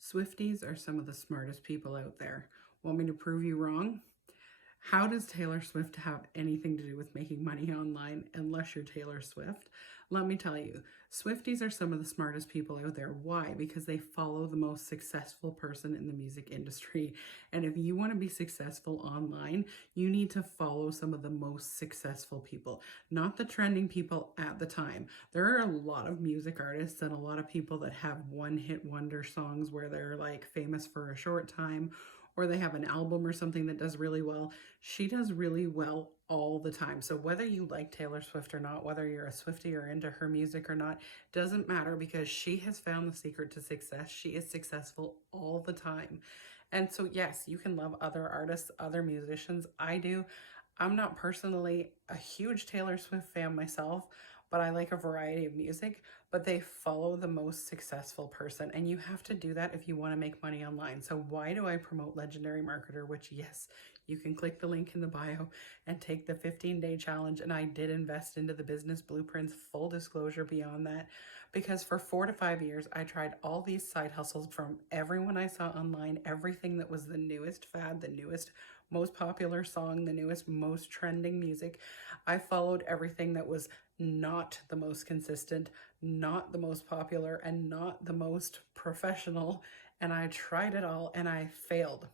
Swifties are some of the smartest people out there. Want me to prove you wrong? How does Taylor Swift have anything to do with making money online unless you're Taylor Swift? Let me tell you, Swifties are some of the smartest people out there. Why? Because they follow the most successful person in the music industry. And if you want to be successful online, you need to follow some of the most successful people, not the trending people at the time. There are a lot of music artists and a lot of people that have one hit wonder songs where they're like famous for a short time, or they have an album or something that does really well. She does really well all the time. So whether you like Taylor Swift or not, whether you're a Swiftie or into her music or not, doesn't matter, because she has found the secret to success. She is successful all the time. And so yes, you can love other artists, other musicians. I do. I'm not personally a huge Taylor Swift fan myself, but I like a variety of music. But they follow the most successful person, and you have to do that if you want to make money online. So why do I promote Legendary Marketer? Which, yes, you can click the link in the bio and take the 15-day challenge. And I did invest into the business blueprints, full disclosure beyond that, because for 4 to 5 years, I tried all these side hustles from everyone I saw online, everything that was the newest fad, the newest most popular song, the newest most trending music. I followed everything that was not the most consistent, not the most popular, and not the most professional. And I tried it all and I failed.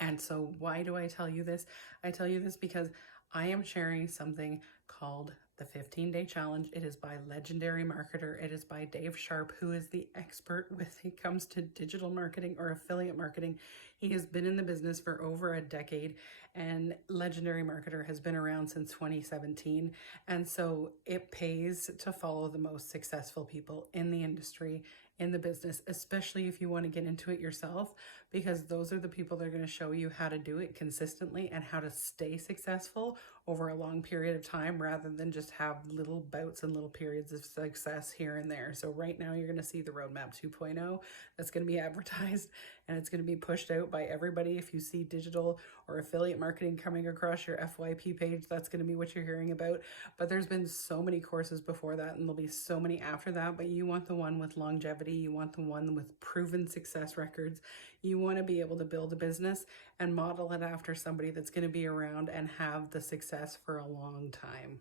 And so why do I tell you this? I tell you this because I am sharing something called the 15-day challenge. It is by Legendary Marketer. It is by Dave Sharp, who is the expert when it comes to digital marketing or affiliate marketing. He has been in the business for over a decade, and Legendary Marketer has been around since 2017. And so it pays to follow the most successful people in the industry, in the business, especially if you want to get into it yourself, because those are the people that are going to show you how to do it consistently and how to stay successful over a long period of time, rather than just have little bouts and little periods of success here and there. So right now you're going to see the Roadmap 2.0 that's going to be advertised, and it's going to be pushed out by everybody. If you see digital or affiliate marketing coming across your FYP page, that's going to be what you're hearing about. But there's been so many courses before that, and there'll be so many after that. But you want the one with longevity. You want the one with proven success records. You want to be able to build a business and model it after somebody that's going to be around and have the success for a long time.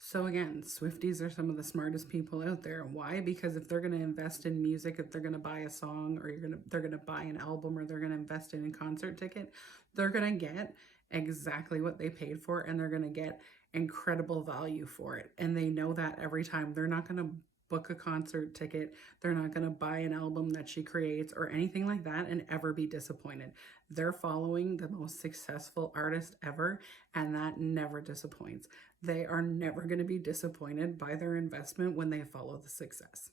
So again, Swifties are some of the smartest people out there. Why? Because if they're going to invest in music, if they're going to buy a song, or they're going to buy an album, or they're going to invest in a concert ticket, they're going to get exactly what they paid for, and they're going to get incredible value for it. And they know that every time. They're not going to book a concert ticket. They're not going to buy an album that she creates or anything like that and ever be disappointed. They're following the most successful artist ever, and that never disappoints. They are never going to be disappointed by their investment when they follow the success.